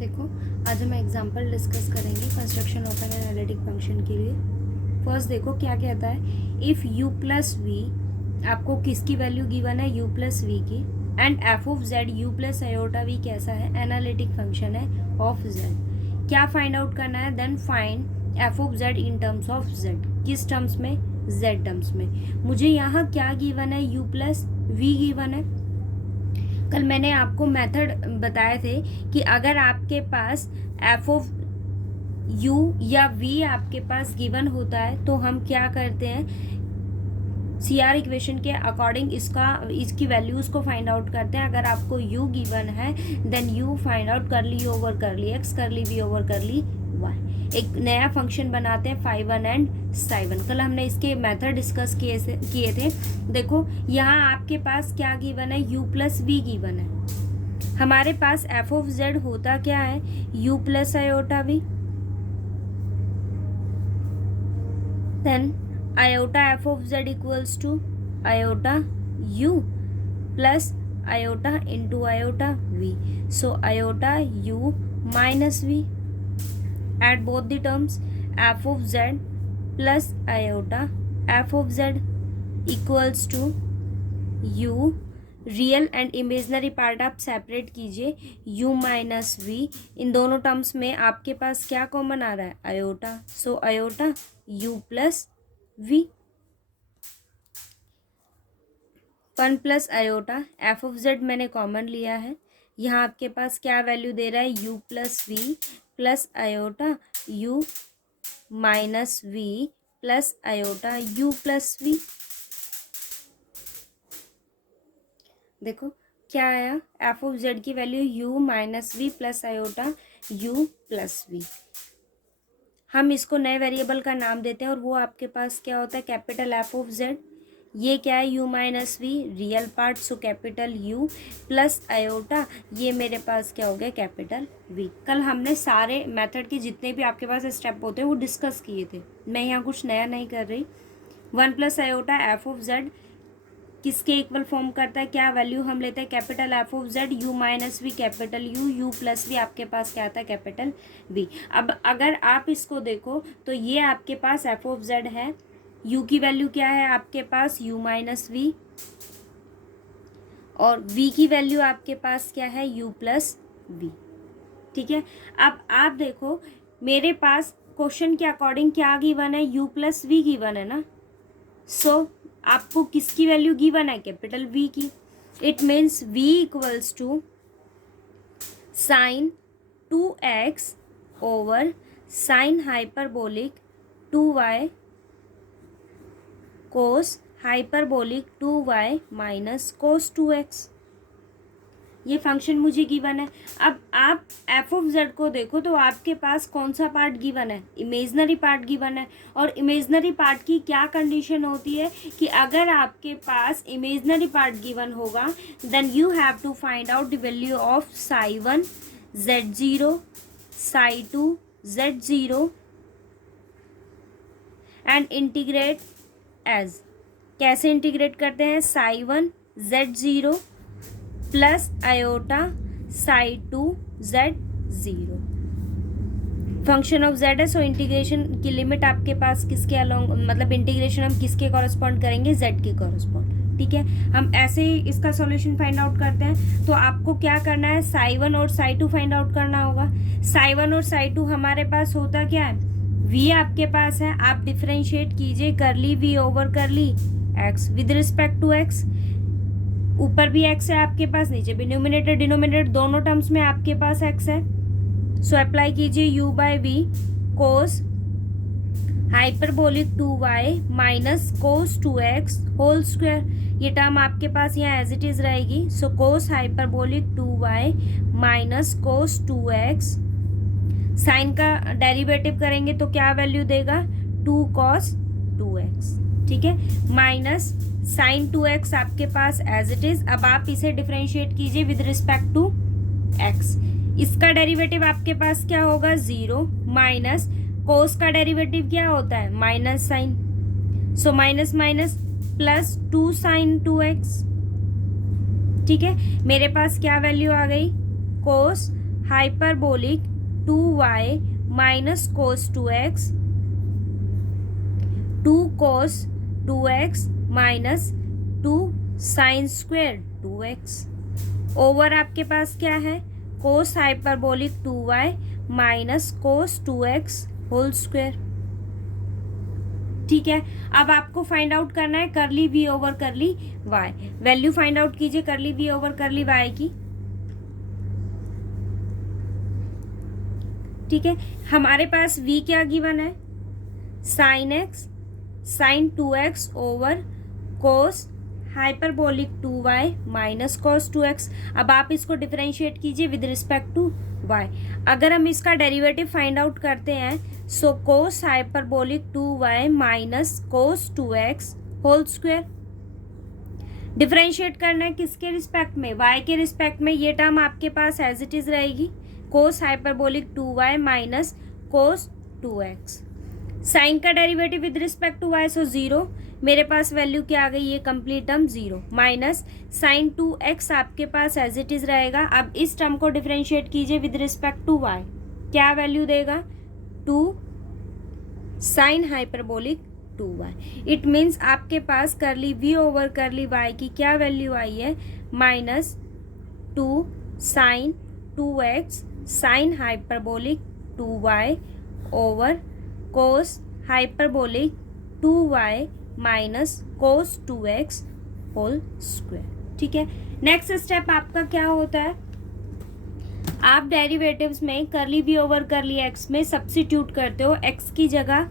देखो, आज हम एग्जांपल डिस्कस करेंगे construction of an analytic function के लिए। फर्स्ट देखो क्या कहता है, इफ़ u प्लस वी, आपको किसकी वैल्यू गिवन है, u प्लस वी की, and f of z u plus iota v कैसा है, एनालिटिक फंक्शन है ऑफ जेड। क्या फाइंड आउट करना है, then find f of z in terms of z. किस टर्म्स में, जेड टर्म्स में। मुझे यहाँ क्या गिवन है, u प्लस वी गिवन है। कल मैंने आपको मेथड बताए थे कि अगर आपके पास एफ ऑफ यू या वी आपके पास गिवन होता है तो हम क्या करते हैं, CR इक्वेशन के अकॉर्डिंग इसकी वैल्यूज को फाइंड आउट करते हैं। अगर आपको u गिवन है देन u फाइंड आउट कर ली ओवर कर ली x, कर ली v ओवर कर ली y। एक नया फंक्शन बनाते हैं phi1 एंड psi1। कल हमने इसके मेथड डिस्कस किए थे। देखो यहाँ आपके पास क्या गिवन है, u प्लस वी गिवन है। हमारे पास f ऑफ z होता क्या है, u plus iota v, then iota f of z equals to iota u plus iota into iota v। So iota u minus v, at both the terms f of z plus iota f of z equals to u। Real and imaginary part आप separate कीजिए, u minus v। इन दोनों terms में आपके पास क्या common आ रहा है, iota. So iota u plus v, 1 plus iota f of Z मैंने कॉमन लिया है। यहाँ आपके पास क्या वैल्यू दे रहा है, u plus v plus iota u minus v plus iota u plus v। देखो क्या आया, एफ ऑफ जेड की value u minus v plus iota u plus v। हम इसको नए वेरिएबल का नाम देते हैं और वो आपके पास क्या होता है, कैपिटल एफ ऑफ जेड। ये क्या है, u minus V real part, so capital u plus iota, ये मेरे पास क्या हो गया, कैपिटल v। कल हमने सारे मेथड के जितने भी आपके पास स्टेप होते हैं वो डिस्कस किए थे, मैं यहाँ कुछ नया नहीं कर रही। 1 plus iota f of z किसके इक्वल फॉर्म करता है, क्या वैल्यू हम लेते हैं, capital f of z u minus v capital u plus v, आपके पास क्या आता है, कैपिटल v। अब अगर आप इसको देखो तो ये आपके पास एफ ऑफ जेड है, u की वैल्यू क्या है आपके पास, u माइनस वी, और v की वैल्यू आपके पास क्या है, u प्लस वी। ठीक है, अब आप देखो मेरे पास क्वेश्चन के अकॉर्डिंग क्या गिवन है, u प्लस वी गिवन है ना। सो आपको किसकी वैल्यू गिवन है, कैपिटल v की। It means v equals to sine 2x over sine hyperbolic 2y cos hyperbolic 2y minus cos 2x। ये फंक्शन मुझे गिवन है। अब आप एफ ऑफ जेड को देखो तो आपके पास कौन सा पार्ट गिवन है, इमेजनरी पार्ट गिवन है। और इमेजनरी पार्ट की क्या कंडीशन होती है कि अगर आपके पास इमेजनरी पार्ट गिवन होगा then you have to find out the value of psi1 z0, psi2 z0 and integrate as. कैसे इंटीग्रेट करते हैं, psi1 z0 plus iota psi2 z0। Function of z है, सो इंटीग्रेशन की limit आपके पास किसके along, मतलब integration हम किसके कॉरेस्पॉन्ड करेंगे, z के कॉरेस्पॉन्ड। ठीक है, हम ऐसे ही इसका सॉल्यूशन फाइंड आउट करते हैं। तो आपको क्या करना है, psi1 और psi2 फाइंड आउट करना होगा। psi1 और psi2 हमारे पास होता क्या है, v आपके पास है, आप डिफ्रेंशिएट कीजिए, कर ली v over curly x with respect to x। ऊपर भी x है आपके पास, नीचे भी न्यूमिनेटर डिनोमिनेटर दोनों टर्म्स में आपके पास x है। सो अप्लाई कीजिए u by v cos hyperbolic 2y minus cos 2x whole square. ये टर्म आपके पास यहाँ एज इट इज रहेगी। So cos hyperbolic 2y minus cos 2x, sine का डेरिवेटिव करेंगे तो क्या वैल्यू देगा, 2 cos 2x। ठीक है, माइनस साइन 2x आपके पास एज इट इज। अब आप इसे डिफरेंशिएट कीजिए विद रिस्पेक्ट टू x। इसका डेरिवेटिव आपके पास क्या होगा, 0 माइनस कोस का डेरिवेटिव क्या होता है, minus sine. So minus minus plus 2 sine 2x। ठीक है, मेरे पास क्या वैल्यू आ गई, cos hyperbolic 2y minus cos 2x, 2 cos 2x minus 2 sine square 2x over आपके पास क्या है, cos hyperbolic 2y minus cos 2x whole square. ठीक है, अब आपको फाइंड आउट करना है करली v over curly y। Value find out कीजिए करली v ओवर करली y की। ठीक है, हमारे पास v क्या गिवन है, sine x sine 2x over cos hyperbolic 2y minus cos 2x। अब आप इसको डिफरेंशिएट कीजिए विद रिस्पेक्ट टू y। अगर हम इसका डेरिवेटिव फाइंड आउट करते हैं, so cos hyperbolic 2y minus cos 2x whole square. Differentiate करना है किसके रिस्पेक्ट में, y के रिस्पेक्ट में। ये टर्म आपके पास एज इट इज रहेगी, cos hyperbolic 2y minus cos 2x। Sine का derivative with respect to y, so 0। मेरे पास वैल्यू क्या आ गई, ये complete term 0 minus sign 2x आपके पास एज इट इज रहेगा। अब इस टर्म को डिफरेंशिएट कीजिए विद रिस्पेक्ट टू y, क्या वैल्यू देगा, 2 sign hyperbolic 2y। It means आपके पास करली v ओवर करली y की क्या वैल्यू आई है, minus 2 sine 2x sine hyperbolic 2y over cos hyperbolic 2y minus cos 2x whole square. ठीक है, नेक्स्ट स्टेप आपका क्या होता है, आप डेरिवेटिव्स में करली v ओवर करली x में सब्स्टिट्यूट करते हो, x की जगह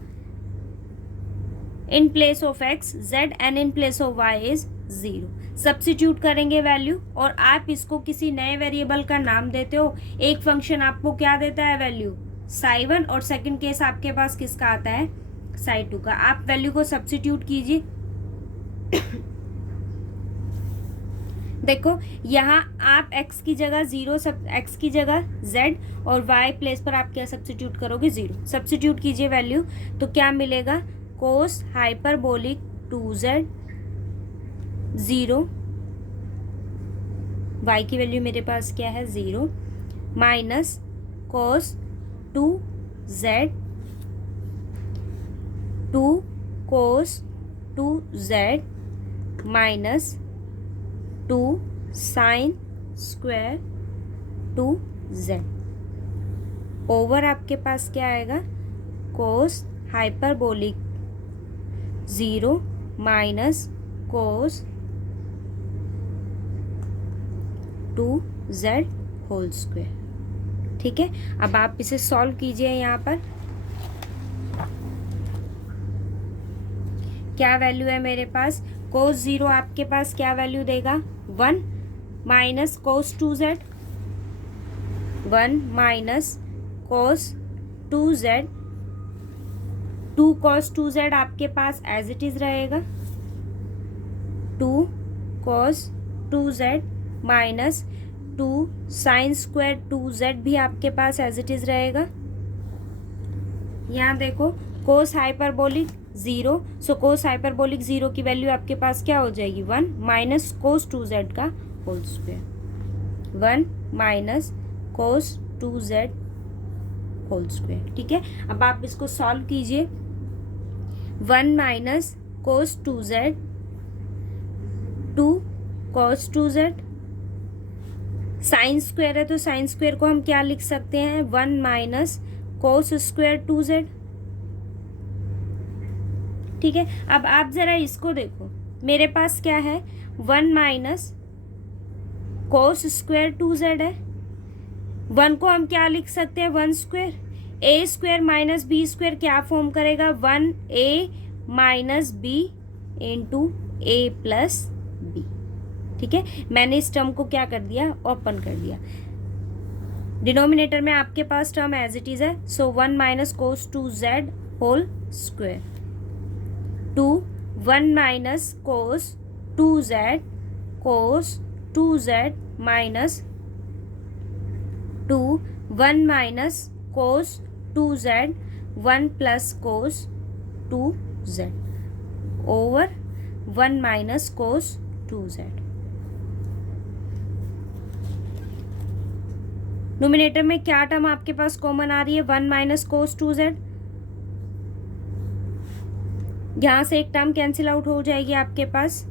in place of x z and in place of y is 0 substitute करेंगे वैल्यू, और आप इसको किसी नए वेरिएबल का नाम देते हो। एक फंक्शन आपको क्या देता है वैल्यू, साई 1, और सेकंड केस आपके पास किसका आता है, साई 2 का। आप वैल्यू को सब्स्टिट्यूट कीजिए। देखो यहाँ आप x की जगह 0 x की जगह z और y प्लेस पर आप क्या सब्स्टिट्यूट करोगे, 0 सब्स्टिट्यूट कीजिए वैल्यू, तो क्या मिलेगा, कोस हाइपरबोलिक 2z 0, y की वैल्यू मेरे पास क्या है 0, minus cos 2z 2 cos 2z minus 2 sine square 2z over आपके पास क्या आएगा, cos hyperbolic 0 minus cos 2z whole square. ठीक है, अब आप इसे सॉल्व कीजिए। यहाँ पर क्या वैल्यू है मेरे पास, कोस 0 आपके पास क्या वैल्यू देगा, 1 minus cos 2z, 1 minus cos 2z, 2 cos 2z आपके पास एज इट इज रहेगा, 2 cos 2z minus 2 sine square 2z भी आपके पास एज इट इज रहेगा। यहाँ देखो कोस हाइपरबोलिक 0, सो कोस हाइपरबोलिक 0 की वैल्यू आपके पास क्या हो जाएगी, 1 माइनस कोस 2z का whole square, 1 minus cos 2z whole square. ठीक है, अब आप इसको सॉल्व कीजिए। 1 minus cos 2z 2 cos 2z, sine square है तो साइन स्क्वायर को हम क्या लिख सकते हैं, 1 माइनस कोस स्क्वायर 2z। ठीक है, अब आप जरा इसको देखो, मेरे पास क्या है, 1 माइनस कोस स्क्वायर 2z है, 1 को हम क्या लिख सकते हैं, 1 square, a square minus b square क्या फॉर्म करेगा, 1a minus b into a plus b। ठीक है, मैंने इस टर्म को क्या कर दिया, ओपन कर दिया। डिनोमिनेटर में आपके पास टर्म एज इट इज है, so 1 minus cos 2z whole square, 1 minus cos 2z minus 1 minus cos 2z 1 plus cos 2z over 1 minus cos 2z। Numerator में क्या टर्म आपके पास कॉमन आ रही है, 1 माइनस कोस 2z, यहाँ से एक टर्म कैंसिल आउट हो जाएगी आपके पास,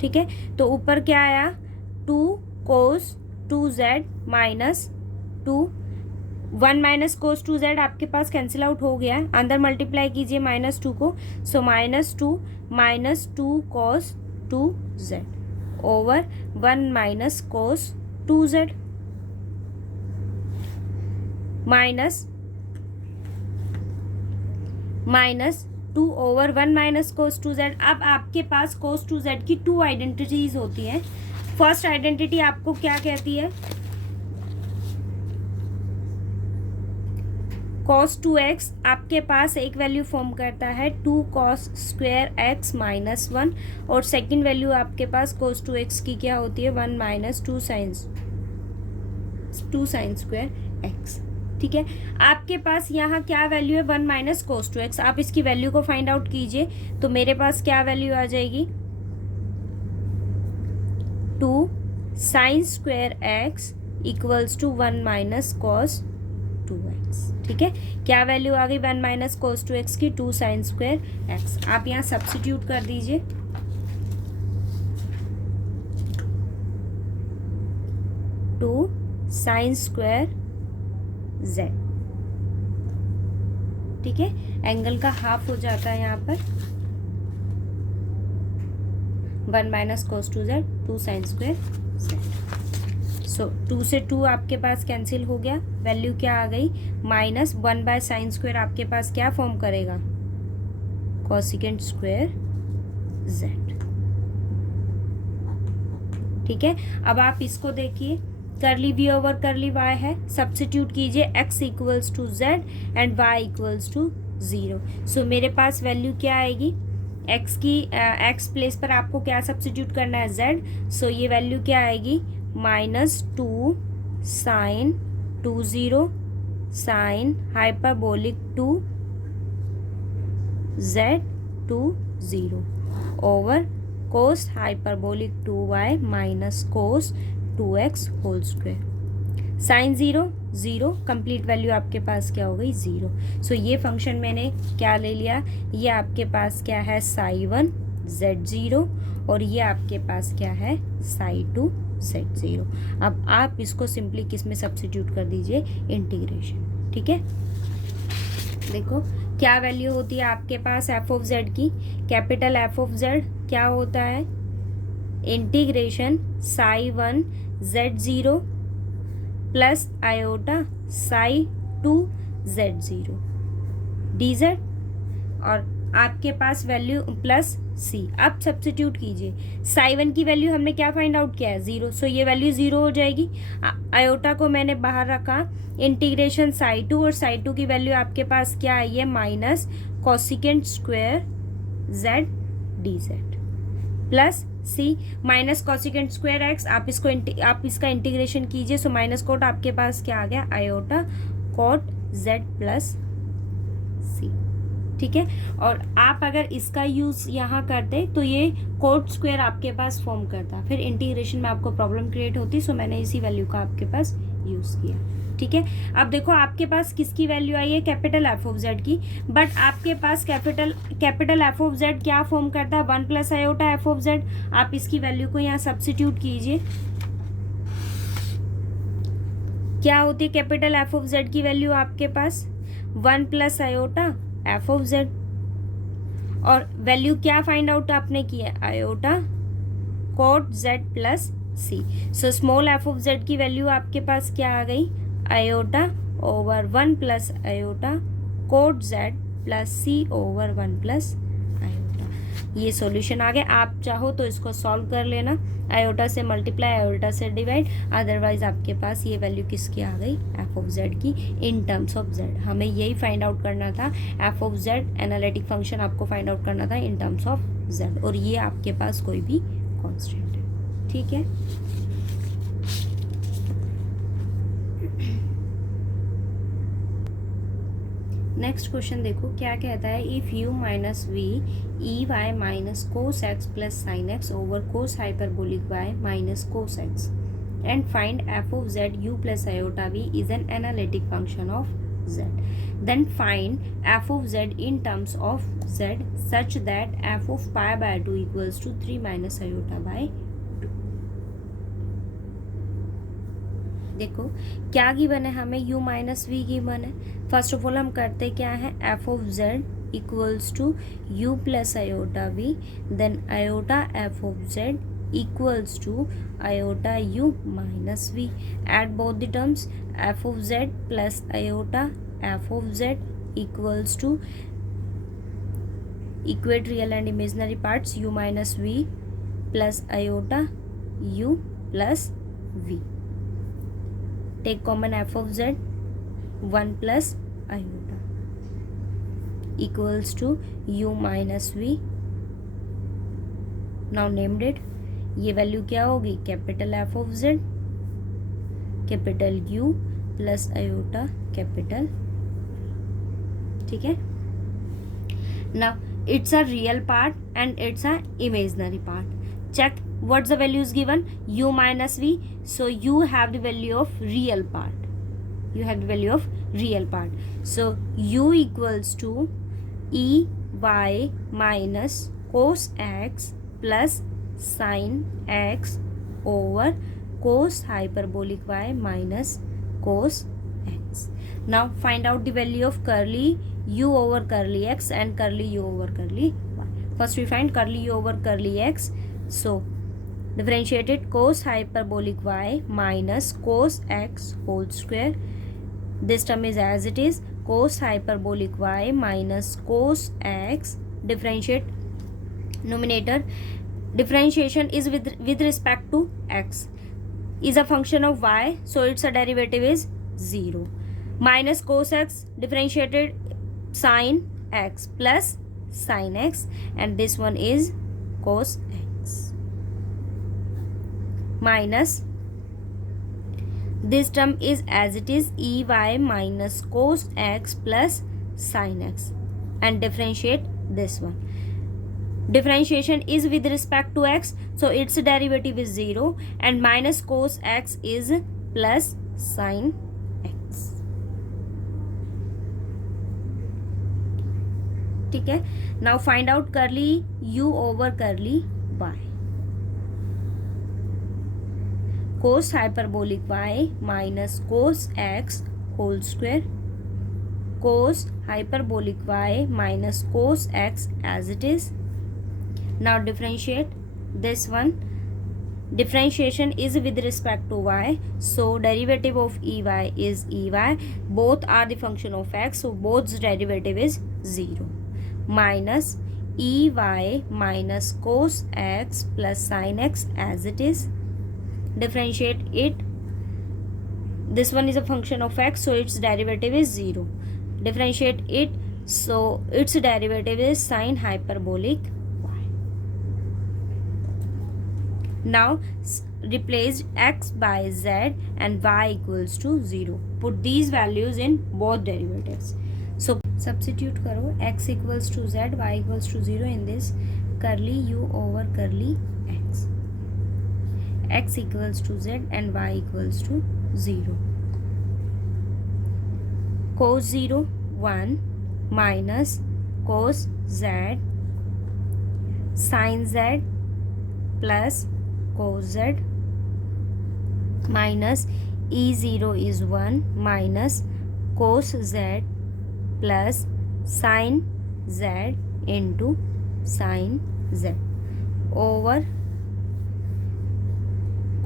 ठीक है। तो ऊपर क्या आया, 2 cos 2z minus 2, 1 minus cos 2z आपके पास कैंसिल आउट हो गया है, अंदर मल्टीप्लाई कीजिए -2 को, सो -2 minus 2 cos 2z over 1 minus cos 2z minus 2 over 1 minus cos 2z। अब आपके पास कोस 2z की 2 आइडेंटिटीज होती हैं। फर्स्ट आइडेंटिटी आपको क्या कहती है, cos 2x आपके पास एक वैल्यू फॉर्म करता है 2 cos स्क्वायर x माइनस 1, और सेकंड वैल्यू आपके पास cos 2x की क्या होती है, 1 माइनस 2 साइन स्क्वायर x, ठीक है। आपके पास यहाँ क्या वैल्यू है, 1 माइनस कोस 2x, आप इसकी वैल्यू को फाइंड आउट कीजिए, तो मेरे पास क्या वैल्यू आ जाएगी, 2 sine square x equals to 1 minus cos 2x, ठीक है। क्या वैल्यू आ गई, 1 माइनस कोस 2x की, 2 साइन स्क्वायर x। आप यहाँ सब्स्टिट्यूट कर दीजिए, 2 साइन स्क्वायर z, ठीक है। एंगल का हाफ हो जाता है यहाँ पर, 1 minus cos 2z, 2 sine square z। सो 2 से 2 आपके पास कैंसिल हो गया, वैल्यू क्या आ गई, माइनस 1 बाय साइन स्क्वायर आपके पास क्या फॉर्म करेगा, कोसिकेंट स्क्वायर z, ठीक है। अब आप इसको देखिए, curly v over curly y है, सब्स्टिट्यूट कीजिए, x equals to z and y equals to 0। So मेरे पास वैल्यू क्या आएगी, x की x प्लेस पर आपको क्या सब्स्टिट्यूट करना है, z। सो ये वैल्यू क्या आएगी, -2 sine 20 sine hyperbolic 2 z 20 over cos hyperbolic 2y minus cos 2x whole square, sine 0 0, complete value आपके पास क्या हो गई, 0। सो ये फंक्शन मैंने क्या ले लिया, ये आपके पास क्या है, साई 1 z0, और ये आपके पास क्या है, साई 2 z0। अब आप इसको सिंपली किस में सब्स्टिट्यूट कर दीजिए, इंटीग्रेशन, ठीक है। देखो क्या वैल्यू होती है आपके पास f ऑफ z की, कैपिटल F ऑफ z क्या होता है, integration Sai 1 z0 plus iota Sai 2 z0 dz, और आपके पास वैल्यू प्लस c। अब सब्स्टिट्यूट कीजिए, साई 1 की वैल्यू हमने क्या फाइंड आउट किया है, 0, सो ये वैल्यू 0 हो जाएगी। आयोटा को मैंने बाहर रखा, इंटीग्रेशन साई 2, और साई 2 की वैल्यू आपके पास क्या आई है, minus cosecant square z dz plus c minus cosecant square x। आप इसका इंटीग्रेशन कीजिए, सो माइनस कोट आपके पास क्या आ गया, iota cot z plus c, ठीक है। और आप अगर इसका यूज़ यहाँ करते तो ये कोट स्क्वायर आपके पास फॉर्म करता, फिर इंटीग्रेशन में आपको प्रॉब्लम क्रिएट होती, सो मैंने इसी वैल्यू का आपके पास यूज़ किया, ठीक है। अब देखो आपके पास किसकी वैल्यू आई है, कैपिटल F ऑफ Z की, बट आपके पास कैपिटल F ऑफ Z क्या फॉर्म करता है, 1 plus iota F of Z। आप इसकी वैल्यू को यहाँ सब्स्टिट्यूट कीजिए, क्या होती है कैपिटल F ऑफ Z की वैल्यू आपके पास, 1 plus iota F of Z, और वैल्यू क्या फाइंड आउट आपने किया, iota cot Z plus C। So small f of Z की वैल्यू आपके पास क्या आ गई, iota over 1 plus iota cot Z plus C over 1 plus iota. ये सॉल्यूशन आ गया। आप चाहो तो इसको सॉल्व कर लेना, आयोटा से मल्टीप्लाई, आयोटा से डिवाइड, अदरवाइज आपके पास ये वैल्यू किसकी आ गई, f ऑफ z की इन टर्म्स ऑफ z। हमें यही फाइंड आउट करना था, f of z analytic function आपको फाइंड आउट करना था इन टर्म्स ऑफ z, और ये आपके पास कोई भी कांस्टेंट है, ठीक है। नेक्स्ट क्वेश्चन देखो क्या कहता है, if u minus v e y minus cos x plus sine x over cos hyperbolic y minus cos x and find f of z u plus iota v is an analytic function of z. Then find f of z in terms of z such that f of pi by 2 equals to 3 minus iota by 2. देखो क्या given है हमें, u minus v given है. First of all हम करते क्या है, f of z equals to u plus iota v, then iota f of z equals to iota u minus v. Add both the terms, f of z plus iota f of z equals to equate real and imaginary parts u minus v plus iota u plus v. Take common f of z, 1 plus iota equals to u minus v. Now named it. ये value क्या होगी, capital f of z, capital u plus iota capital. ठीक है. Now it's a real part and it's a imaginary part. Check what's the values given, u minus v, so you have the value of real part, you have the value of real part. So u equals to e y minus cos x plus sin x over cos hyperbolic y minus cos x. Now find out the value of curly u over curly x and curly u over curly y. First we find curly u over curly x. So differentiated cos hyperbolic y minus cos x whole square. This term is as it is, cos hyperbolic y minus cos x. Differentiate numerator. Differentiation is with respect to x, is a function of y, so its a derivative is 0. Minus cos x, differentiated sin x plus sin x, and this one is cos x. Minus this term is as it is, ey minus cos x plus sin x, and differentiate this one. Differentiation is with respect to x, so its derivative is 0, and minus cos x is plus sin x. ठीक है. Now find out curly u over curly y. Cos hyperbolic y minus cos x whole square. Cos hyperbolic y minus cos x as it is. Now differentiate this one. Differentiation is with respect to y, so derivative of ey is ey. Both are the function of x, so both's derivative is 0. Minus ey minus cos x plus sin x as it is. Differentiate it. This one is a function of x, so its derivative is 0. Differentiate it, so its derivative is sin hyperbolic. Now replace x by z and y equals to 0. Put these values in both derivatives. So substitute करो, x equals to z, y equals to 0 in this curly u over curly x. X equals to z and y equals to 0. Cos 0 1 minus cos z sin z plus cos z minus e0 is 1 minus cos z plus sin z into sin z over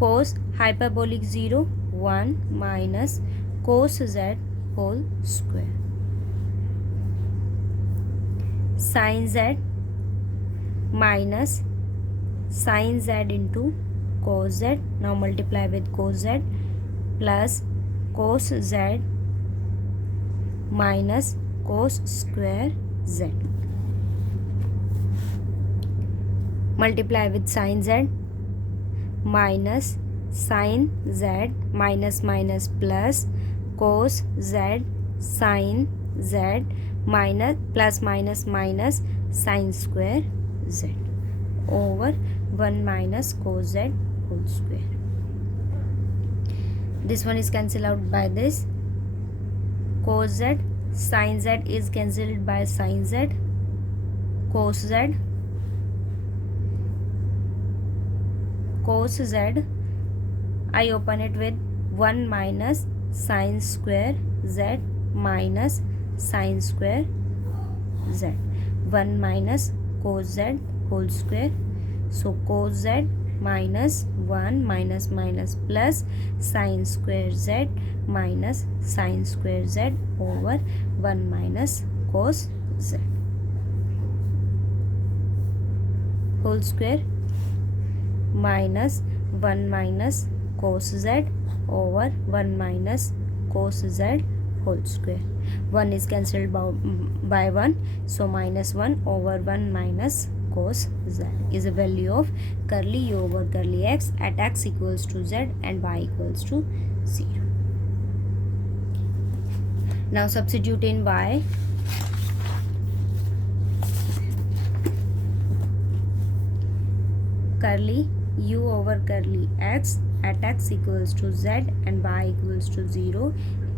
cos hyperbolic 0 1 minus cos z whole square. Sin z minus sin z into cos z. Now multiply with cos z plus cos z minus cos square z. Multiply with sin z minus sin z minus minus plus cos z sin z minus plus minus minus sin square z over 1 minus cos z whole square. This one is cancelled out by this. Cos z, sin z is cancelled by sin z, cos z, cos z. I open it with 1 minus sin square z minus sin square z. 1 minus cos z whole square. So cos z minus 1 minus minus plus sin square z minus sin square z over 1 minus cos z whole square minus 1 minus cos z over 1 minus cos z whole square. 1 is cancelled by 1, so minus 1 over 1 minus cos z is a value of curly u over curly x at x equals to z and y equals to 0. Now substitute in y. Curly u over curly x at x equals to z and y equals to 0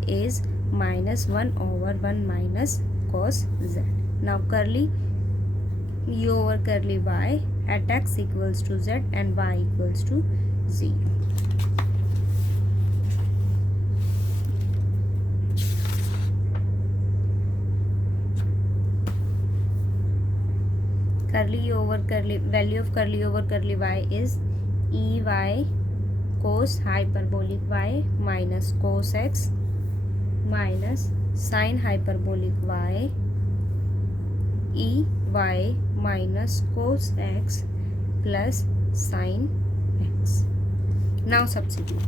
is minus 1 over 1 minus cos z. Now curly u over curly y at x equals to z and y equals to 0. Curly u over curly, value of curly over curly y is ey cos hyperbolic y minus cos x minus sin hyperbolic y ey minus cos x plus sin x. Now substitute.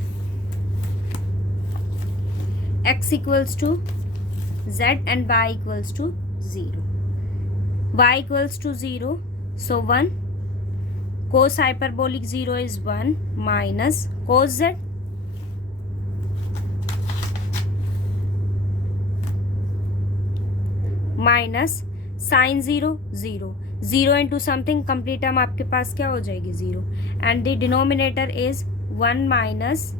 X equals to z and y equals to 0. Y equals to 0, so 1. Cos hyperbolic 0 is 1 minus cos z minus sin 0 0. 0 into something, complete term आपके पास क्या हो जाएगी 0, and the denominator is 1 minus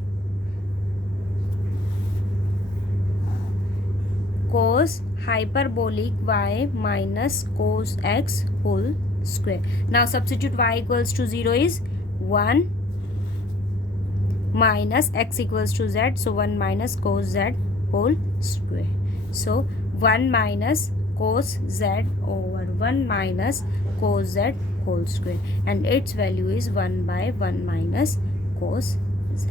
cos hyperbolic y minus cos x whole square. Now substitute y equals to 0 is 1 minus x equals to z, so 1 minus cos z whole square. So 1 minus cos z over 1 minus cos z whole square, and its value is 1 by 1 minus cos z.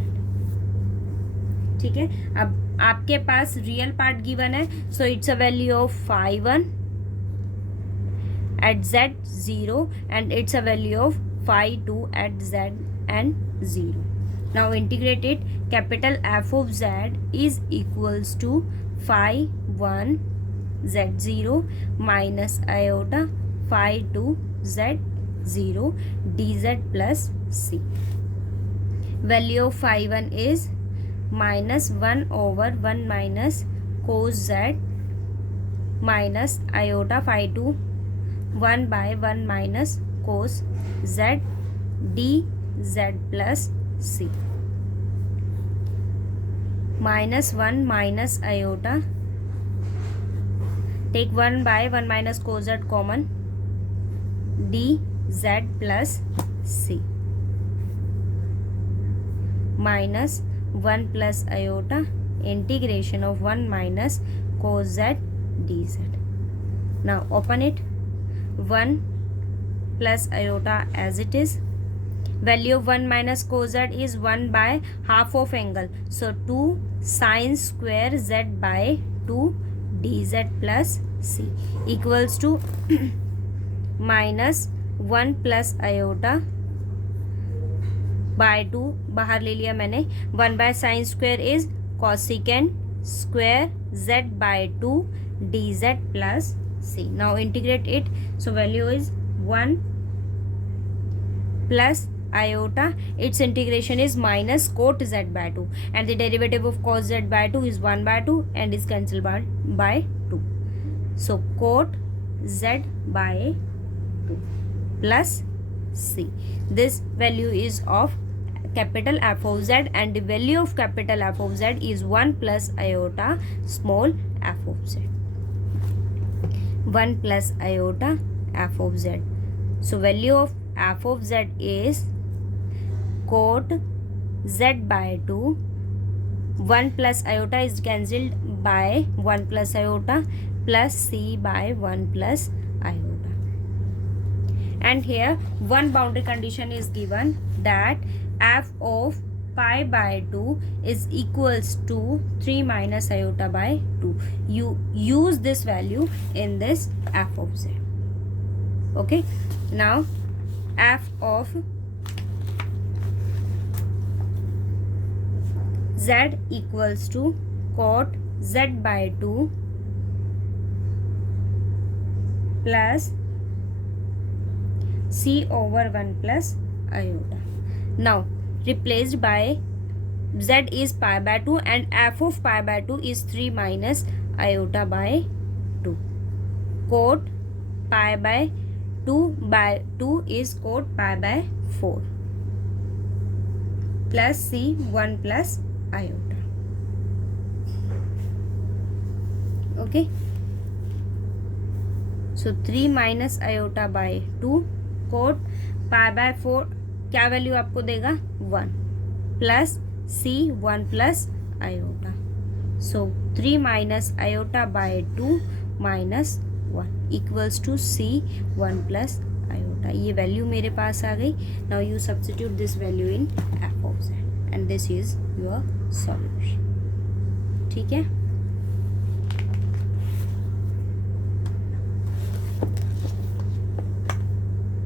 ठीक है, अब आपके पास real part given है, so it's a value of phi 1 at z 0 and it's a value of phi 2 at z and 0. Now integrate it. Capital F of z is equals to phi 1 z0 minus iota phi 2 z0 dz plus c. Value of phi 1 is minus 1 over 1 minus cos z minus iota phi 2 1 by 1 minus cos z dz plus c. Minus 1 minus iota, take 1 by 1 minus cos z common, dz plus c minus 1 plus iota integration of 1 minus cos z dz. Now open it. 1 plus iota as it is. Value of 1 minus cos z is 1 by half of angle, so 2 sin square z by 2 dz plus c equals to minus 1 plus iota by 2 बाहर ले लिया मैंने. 1 by sin square is cosecant square z by 2 dz plus c. Now integrate it. So value is 1 plus iota, its integration is minus cot z by 2, and the derivative of cos z by 2 is 1 by 2 and is cancelled by 2. So cot z by 2 plus c. This value is of capital F of Z, and the value of capital F of Z is 1 plus iota small f of Z. 1 plus iota f of Z. So value of f of Z is cot Z by 2. 1 plus iota is cancelled by 1 plus iota plus c by 1 plus iota. And here one boundary condition is given that f of pi by 2 is equals to 3 minus iota by 2. You use this value in this f of Z. Okay, now f of Z equals to cot Z by 2 plus c over 1 plus iota. Now replaced by Z is pi by 2 and f of pi by 2 is 3 minus iota by 2. Cot pi by 2 is cot pi by 4 plus c 1 plus iota. Okay, so 3 minus iota by 2 cot pi by 4 क्या value आपको देगा 1 plus c 1 plus iota. So 3 minus iota by 2 minus 1 equals to c 1 plus iota. ये वैल्यू मेरे पास आ गई. Now you substitute this value in f of z and this is your solution. ठीक है.